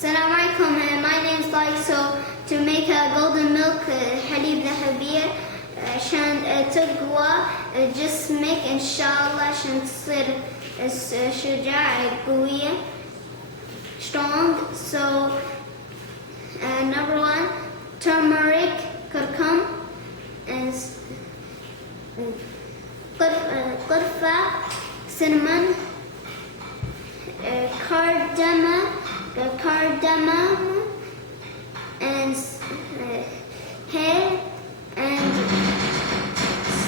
السلام عليكم. My name is Like. So to make a golden milk حليب ذهبية عشان تقوى just make إن شاء الله عشان تصير شجاعة قوية strong. So number 1 turmeric كركم and قرفة cinnamon cardamom and hay and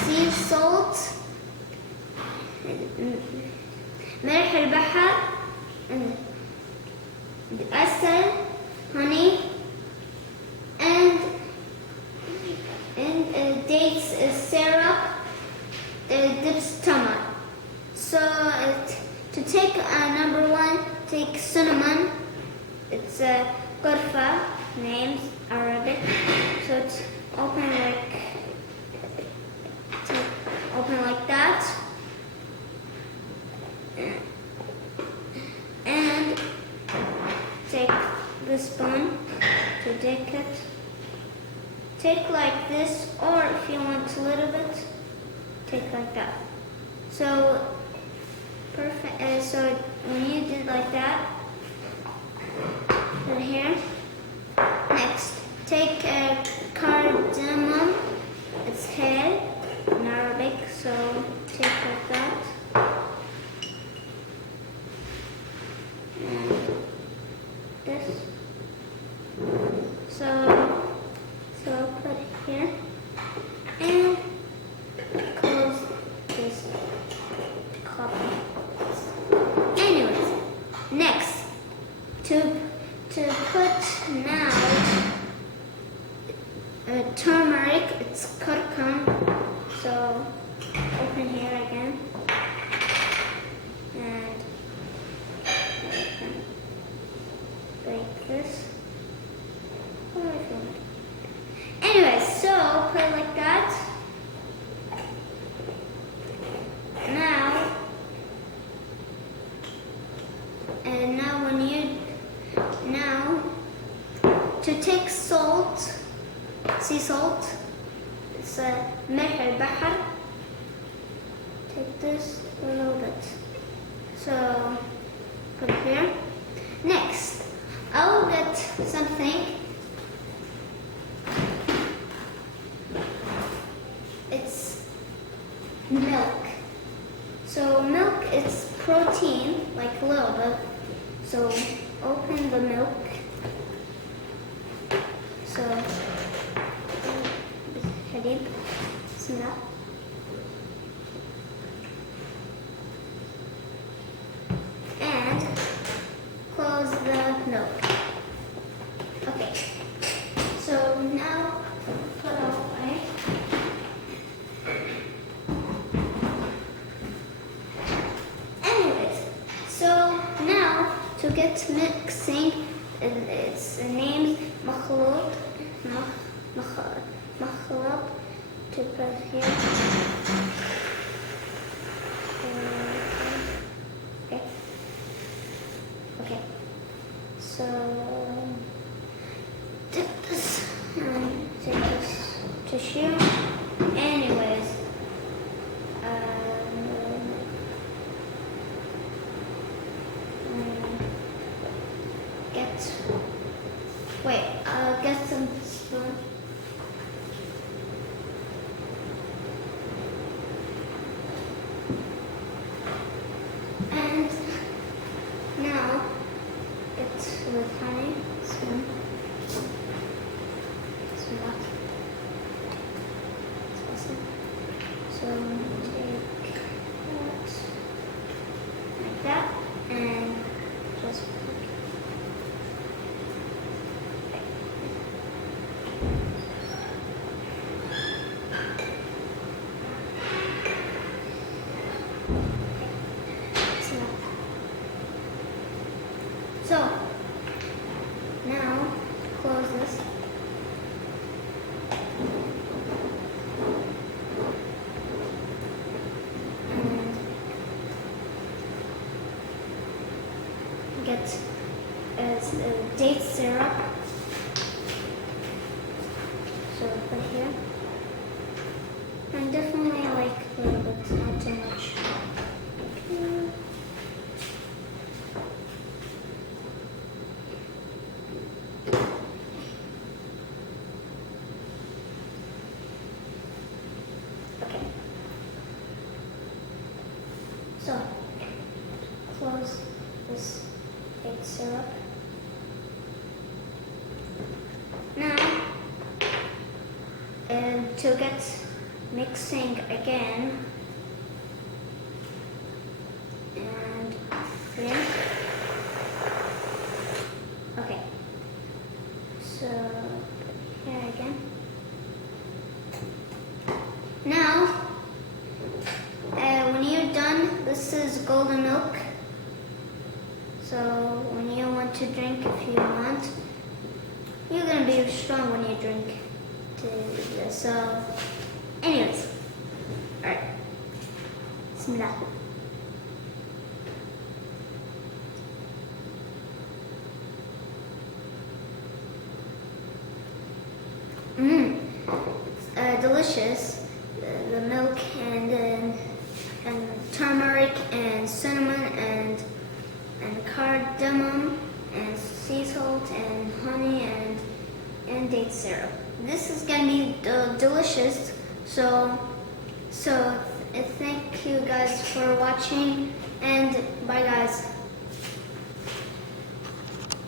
sea salt ملح البحر عسل honey and dates syrup dips tomato. So to take number 1, take cinnamon. It's qurfa, names Arabic. So it's open like that, and take the spoon to dip it. Take like this, or if you want a little bit, take like that. So perfect. So when you did like that, put it here. Next, take cardamom. It's hay in Arabic. So take like that. And this. So put it here and close this copy. Anyways, next to put now turmeric. It's kurkum. So open here again and like this. Anyways, so put it like that. Now to take salt, sea salt. It's ملح البحر. Take this a little bit. So put it here. Next, I'll get something. It's milk. So milk, it's protein, like a little bit. So open the milk. So حليب. بسم الله. And close the milk. Okay. So now put it away. Anyways, so now to get mixing, its name مخلوط. مخلط. To put here. Okay. So dip this and take this tissue. Anyways, I'll get some spoon. And now it's with honey, spoon. So take that like that and just so now close this. date syrup. So put here. And definitely like a little bit, not too much. Okay. Okay. So close this date syrup. Now, and to get mixing again, and here. Okay. So here again. Now, when you're done, this is golden milk. So when you want to drink, if you want, you're gonna be strong when you drink this. So, anyways, all right. Bismillah. Delicious. The milk and turmeric and cinnamon and cardamom and sea salt and honey and date syrup. This is gonna be delicious. So thank you guys for watching, and bye guys.